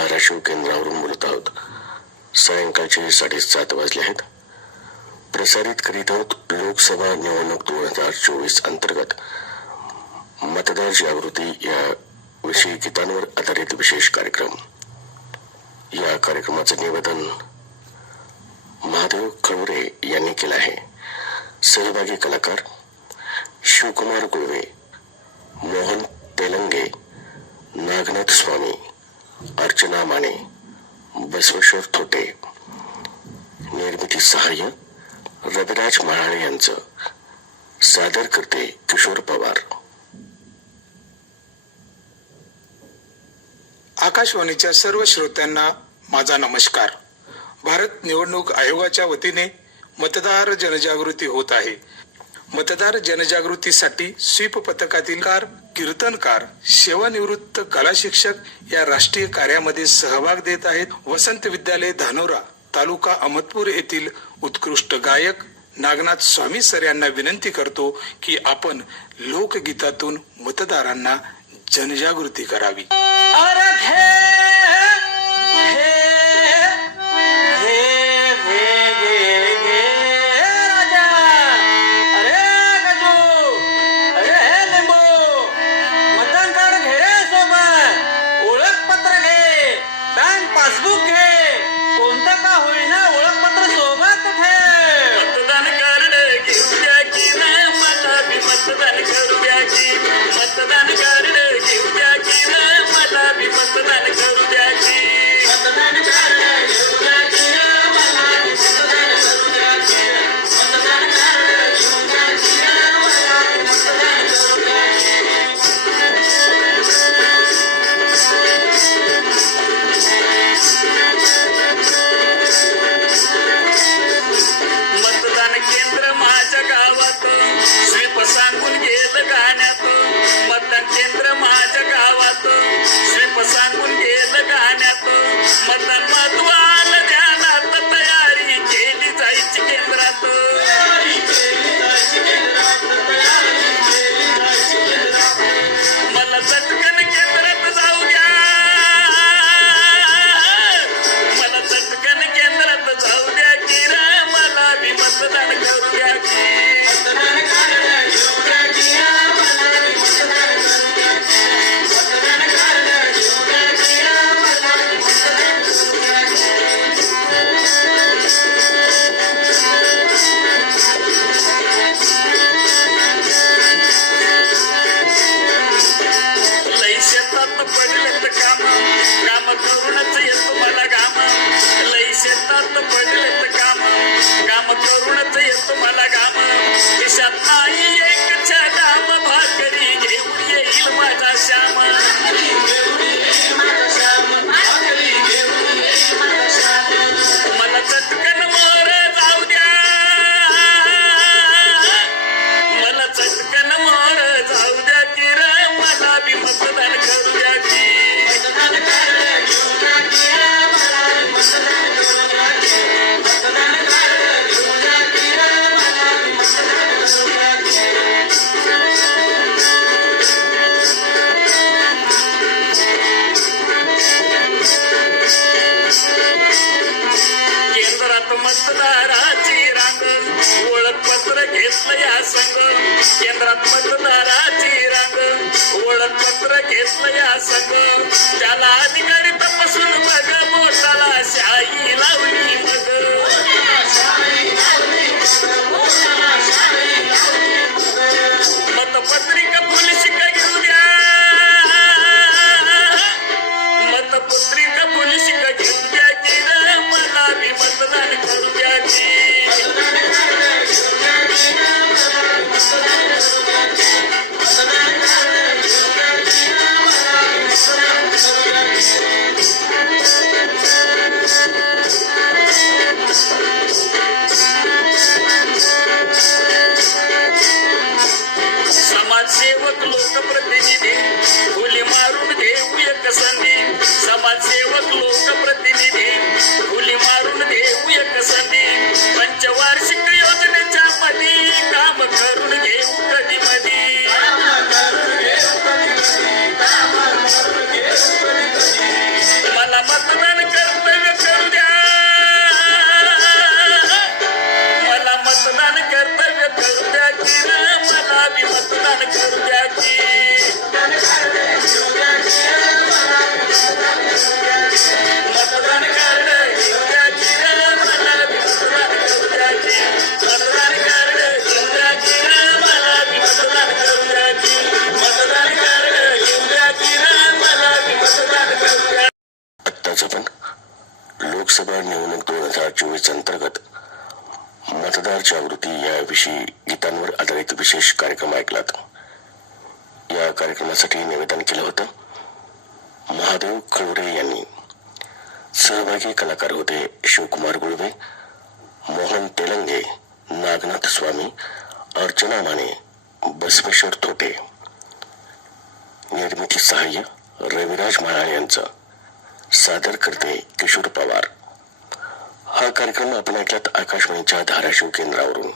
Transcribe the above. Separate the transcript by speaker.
Speaker 1: धाराशिव केंद्रावरून बोलत आहोत. सायंकाळचे साडेसात वाजले आहेत. प्रसारित करीत आहोत लोकसभा निवडणूक दोन हजार चोवीस अंतर्गत. मतदार जागृती या विषयी गीतांवर आधारित विशेष कार्यक्रम. या कार्यक्रमाचे निवेदन महादेव खळुरे यांनी केलं आहे. सहभागी कलाकार शिवकुमार गुळवे मोहन तेलंगे नागनाथ स्वामी अर्चना माने बसवेश्वर थोटे निर्मिती सहाय्य रविराज महाळे यांचं सादर करते किशोर पवार.
Speaker 2: आकाशवाणीच्या सर्व श्रोत्यांना माझा नमस्कार. भारत निवडणूक आयोगाच्या वतीने मतदार जनजागृती होत आहे. मतदार जनजागृतीसाठी स्वीप पथकातील कार कीर्तनकार सेवानिवृत्त कला शिक्षक या राष्ट्रीय कार्यामध्ये सहभाग देत आहेत वसंत विद्यालय धानोरा तालुका अहमदपूर येथील उत्कृष्ट गायक. नागनाथ स्वामी सर यांना विनंती करतो की आपण लोकगीतातून मतदारांना जनजागृती करावी.
Speaker 3: चंद्र घेतलं या सग. त्याला अधिकारी तपासून बघ मोठाला शाही लावली. लोकसभा निवडणूक दोन हजार
Speaker 1: चोवीस अंतर्गत मतदार जागृती याविषयी गीतांवर आधारित विशेष कार्यक्रम ऐकलात. या कार्यक्रमासाठी निवेदन केलं होतं. महादेव खळुरे यांनी. सहभागी कलाकार होते शिवकुमार गुळवे मोहन तेलंगे नागनाथ स्वामी अर्चना माने बसवेश्वर थोटे निर्मिती सहाय्य रविराज महाराज यांचं. सादर करते किशोर पवार. हा कार्यक्रम आपण ऐकलात आकाशवाणीच्या धाराशिव केंद्रावरून.